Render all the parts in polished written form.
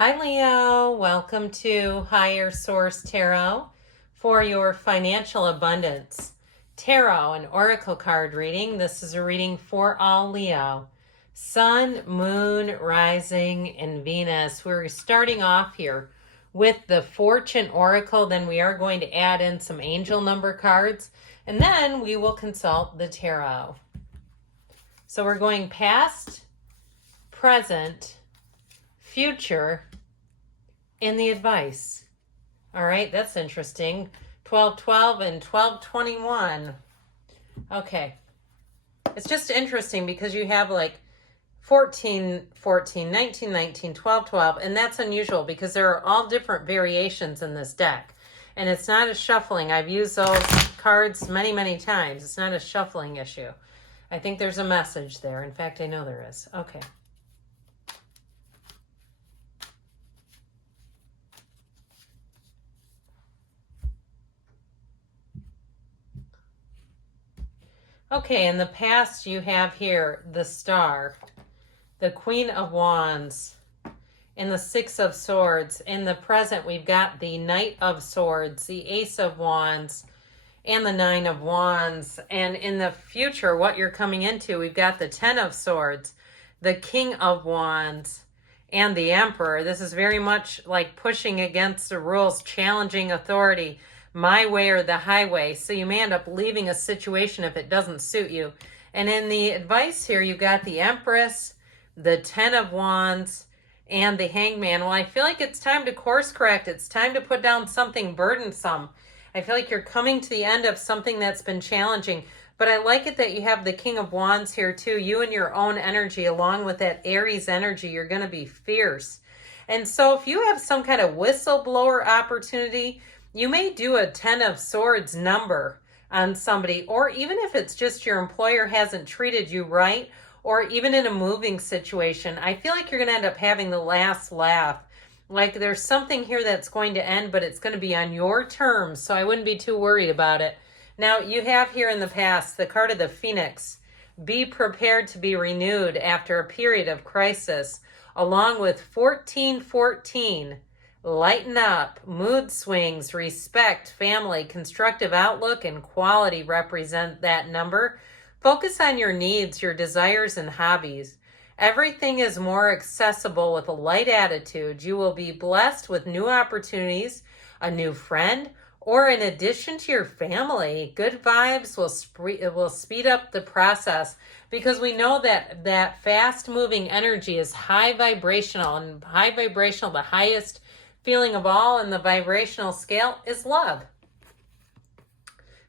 Hi, Leo. Welcome to Higher Source Tarot for your financial abundance. Tarot, an oracle card reading. This is a reading for all Leo. Sun, Moon, Rising, and Venus. We're starting off here with the Fortune Oracle. Then we are going to add in some angel number cards. And then we will consult the tarot. So we're going past, present, future, and the advice. All right, that's interesting. 1212 and 1221. Okay. It's just interesting because you have like 14, 14, 19, 19, 12, 12, and that's unusual because there are all different variations in this deck. And it's not a shuffling. I've used those cards many, many times. It's not a shuffling issue. I think there's a message there. In fact, I know there is. Okay. Okay, in the past you have here the Star, the Queen of Wands, and the Six of Swords. In the present we've got the Knight of Swords, the Ace of Wands, and the Nine of Wands. And in the future, what you're coming into, we've got the Ten of Swords, the King of Wands, and the Emperor. This is very much like pushing against the rules, challenging authority, my way or the highway. So you may end up leaving a situation if it doesn't suit you. And in the advice here, you've got the Empress, the Ten of Wands, and the Hangman. Well, I feel like it's time to course correct. It's time to put down something burdensome. I feel like you're coming to the end of something that's been challenging. But I like it that you have the King of Wands here too. You and your own energy, along with that Aries energy, you're going to be fierce. And so if you have some kind of whistleblower opportunity, you may do a 10 of Swords number on somebody, or even if it's just your employer hasn't treated you right, or even in a moving situation, I feel like you're going to end up having the last laugh. Like there's something here that's going to end, but it's going to be on your terms, so I wouldn't be too worried about it. Now, you have here in the past the card of the Phoenix. Be prepared to be renewed after a period of crisis, along with 1414. Lighten up, mood swings, respect, family, constructive outlook, and quality represent that number. Focus on your needs, your desires, and hobbies. Everything is more accessible with a light attitude. You will be blessed with new opportunities, a new friend, or in addition to your family. Good vibes will speed up the process because we know that fast-moving energy is high vibrational, and high vibrational, the highest feeling of all in the vibrational scale is love.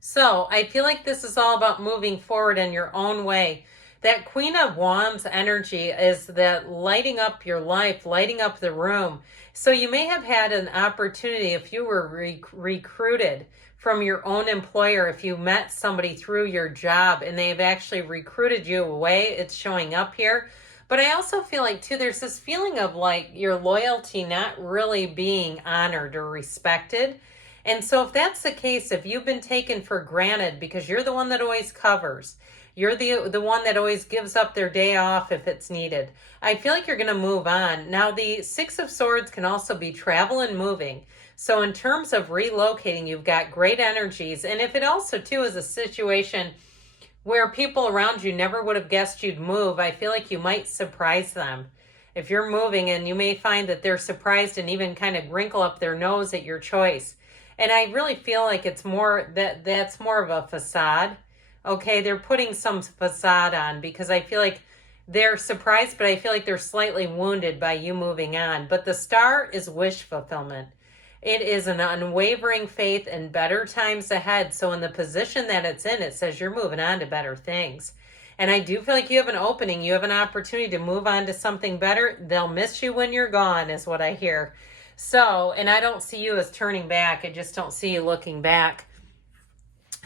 So I feel like this is all about moving forward in your own way. That Queen of Wands energy is that lighting up your life, lighting up the room. So you may have had an opportunity if you were recruited from your own employer, if you met somebody through your job and they've actually recruited you away, it's showing up here. But I also feel like, too, there's this feeling of like your loyalty not really being honored or respected. And so if that's the case, if you've been taken for granted because you're the one that always covers, you're the one that always gives up their day off if it's needed, I feel like you're going to move on. Now, the Six of Swords can also be travel and moving. So in terms of relocating, you've got great energies. And if it also, too, is a situation where people around you never would have guessed you'd move, I feel like you might surprise them. If you're moving, and you may find that they're surprised and even kind of wrinkle up their nose at your choice. And I really feel like it's more that's more of a facade. Okay, they're putting some facade on because I feel like they're surprised, but I feel like they're slightly wounded by you moving on. But the Star is wish fulfillment. It is an unwavering faith in better times ahead. So in the position that it's in, it says you're moving on to better things. And I do feel like you have an opening. You have an opportunity to move on to something better. They'll miss you when you're gone is what I hear. So, and I don't see you as turning back. I just don't see you looking back.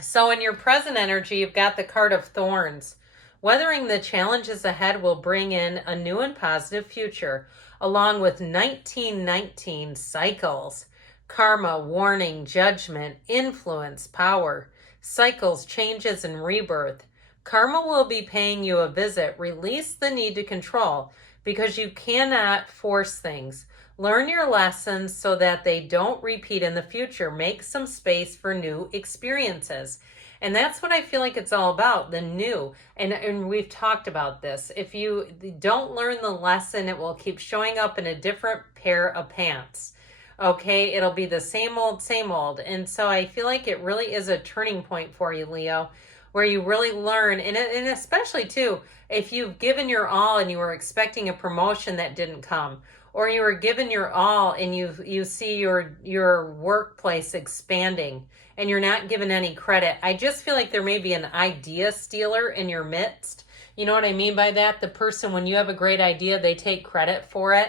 So in your present energy, you've got the card of Thorns. Weathering the challenges ahead will bring in a new and positive future, along with 1919 cycles. Karma, warning, judgment, influence, power, cycles, changes, and rebirth. Karma will be paying you a visit. Release the need to control. because you cannot force things. Learn your lessons so that they don't repeat in the future. Make some space for new experiences. And that's what I feel like it's all about, the new. And we've talked about this. If you don't learn the lesson, it will keep showing up in a different pair of pants. Okay, it'll be the same old, same old. And so I feel like it really is a turning point for you, Leo, where you really learn. And especially, too, if you've given your all and you were expecting a promotion that didn't come, or you were given your all and you see your workplace expanding and you're not given any credit. I just feel like there may be an idea stealer in your midst. You know what I mean by that? The person, when you have a great idea, they take credit for it.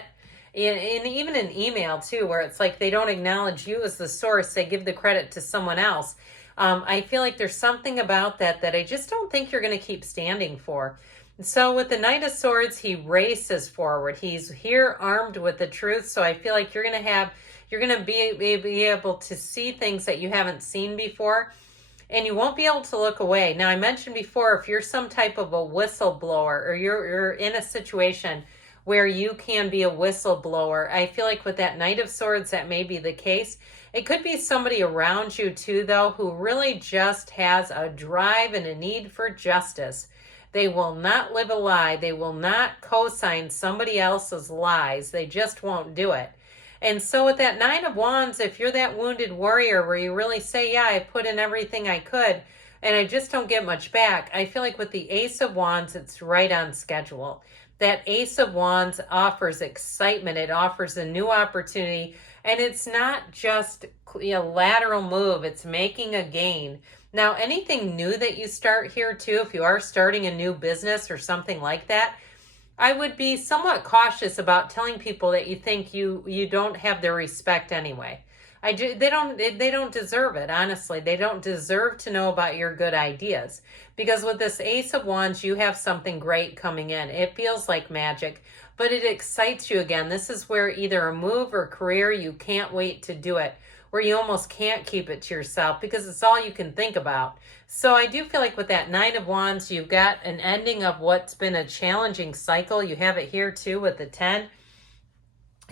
And even in email too, where it's like they don't acknowledge you as the source, they give the credit to someone else. I feel like there's something about that I just don't think you're going to keep standing for. So with the Knight of Swords, he races forward. He's here armed with the truth. So I feel like you're going to be able to see things that you haven't seen before, and you won't be able to look away. Now, I mentioned before, if you're some type of a whistleblower, or you're in a situation where you can be a whistleblower, I feel like with that Knight of Swords, that may be the case. It could be somebody around you too, though, who really just has a drive and a need for justice. They will not live a lie. They will not co-sign somebody else's lies. They just won't do it. And so with that Nine of Wands, if you're that wounded warrior where you really say, yeah, I put in everything I could and I just don't get much back, I feel like with the Ace of Wands, it's right on schedule. That Ace of Wands offers excitement. It offers a new opportunity. And it's not just a lateral move. It's making a gain. Now, anything new that you start here too, if you are starting a new business or something like that, I would be somewhat cautious about telling people that you think you don't have their respect anyway. They don't deserve it, honestly. They don't deserve to know about your good ideas. Because with this Ace of Wands, you have something great coming in. It feels like magic, but it excites you again. This is where either a move or career, you can't wait to do it, where you almost can't keep it to yourself because it's all you can think about. So I do feel like with that Nine of Wands, you've got an ending of what's been a challenging cycle. You have it here too with the 10.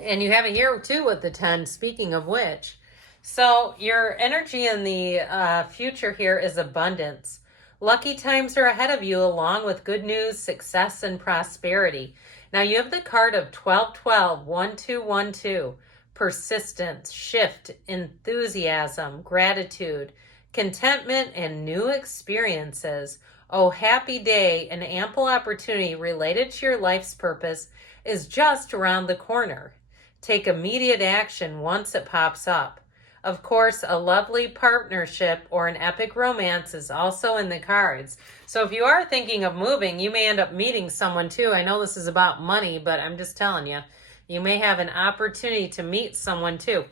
And you have it here too with the 10, speaking of which. So your energy in the future here is abundance. Lucky times are ahead of you, along with good news, success, and prosperity. Now you have the card of 1212, 1212. Persistence, shift, enthusiasm, gratitude, contentment, and new experiences. Oh, happy day, an ample opportunity related to your life's purpose is just around the corner. Take immediate action once it pops up. Of course, a lovely partnership or an epic romance is also in the cards. So if you are thinking of moving, you may end up meeting someone too. I know this is about money, but I'm just telling you, you may have an opportunity to meet someone too.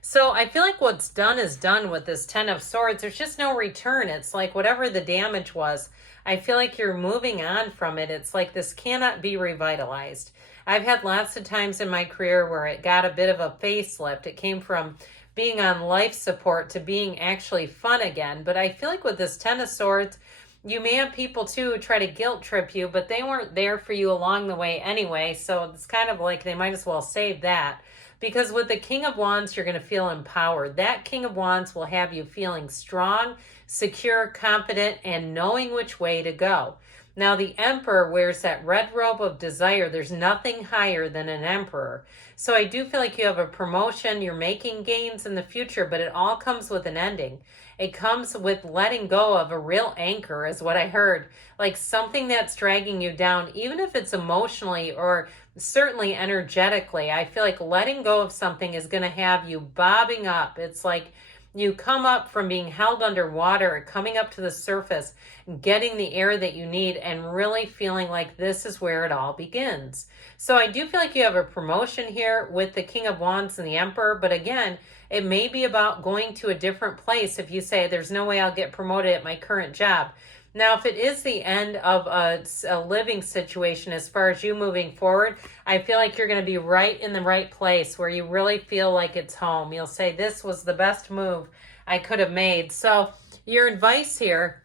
So I feel like what's done is done with this 10 of Swords. There's just no return. It's like whatever the damage was, I feel like you're moving on from it. It's like this cannot be revitalized. I've had lots of times in my career where it got a bit of a facelift. It came from being on life support to being actually fun again. But I feel like with this 10 of Swords, you may have people too who try to guilt trip you, but they weren't there for you along the way anyway. So it's kind of like they might as well save that. Because with the King of Wands, you're going to feel empowered. That King of Wands will have you feeling strong, secure, confident, and knowing which way to go. Now, the Emperor wears that red robe of desire. There's nothing higher than an Emperor. So I do feel like you have a promotion. You're making gains in the future, but it all comes with an ending. It comes with letting go of a real anchor, is what I heard. Like something that's dragging you down, even if it's emotionally or certainly energetically. I feel like letting go of something is going to have you bobbing up. It's like you come up from being held underwater, coming up to the surface, getting the air that you need, and really feeling like this is where it all begins. So I do feel like you have a promotion here with the King of Wands and the Emperor, but again, it may be about going to a different place if you say, there's no way I'll get promoted at my current job. Now, if it is the end of a living situation as far as you moving forward, I feel like you're going to be right in the right place where you really feel like it's home. You'll say, this was the best move I could have made. So your advice here,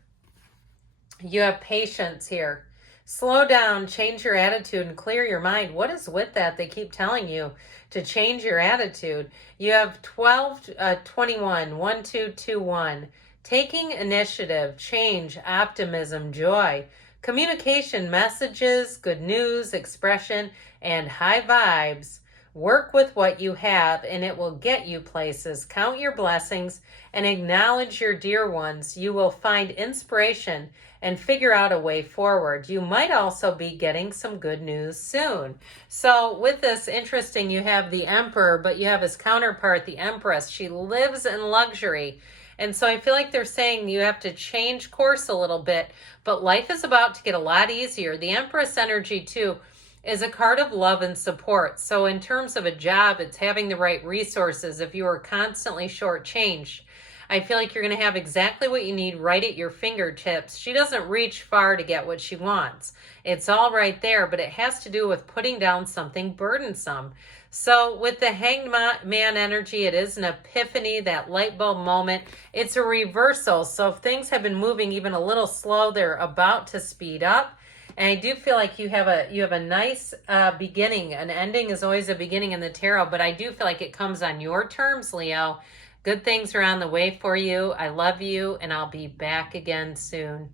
you have patience here. Slow down, change your attitude, and clear your mind. What is with that? They keep telling you to change your attitude. You have 12, 21, 1, 2, 2, 1. Taking initiative, change, optimism, joy, communication, messages, good news, expression, and high vibes. Work with what you have and it will get you places. Count your blessings and acknowledge your dear ones. You will find inspiration and figure out a way forward. You might also be getting some good news soon. So with this, interesting, you have the Emperor, but you have his counterpart, the Empress. She lives in luxury. And so I feel like they're saying you have to change course a little bit, but life is about to get a lot easier. The Empress energy too is a card of love and support. So in terms of a job, it's having the right resources. If you are constantly shortchanged, I feel like you're going to have exactly what you need right at your fingertips. She doesn't reach far to get what she wants. It's all right there, but it has to do with putting down something burdensome. So with the Hanged Man energy, it is an epiphany, that light bulb moment. It's a reversal. So if things have been moving even a little slow, they're about to speed up. And I do feel like you have a nice beginning. An ending is always a beginning in the tarot, but I do feel like it comes on your terms, Leo. Good things are on the way for you. I love you, and I'll be back again soon.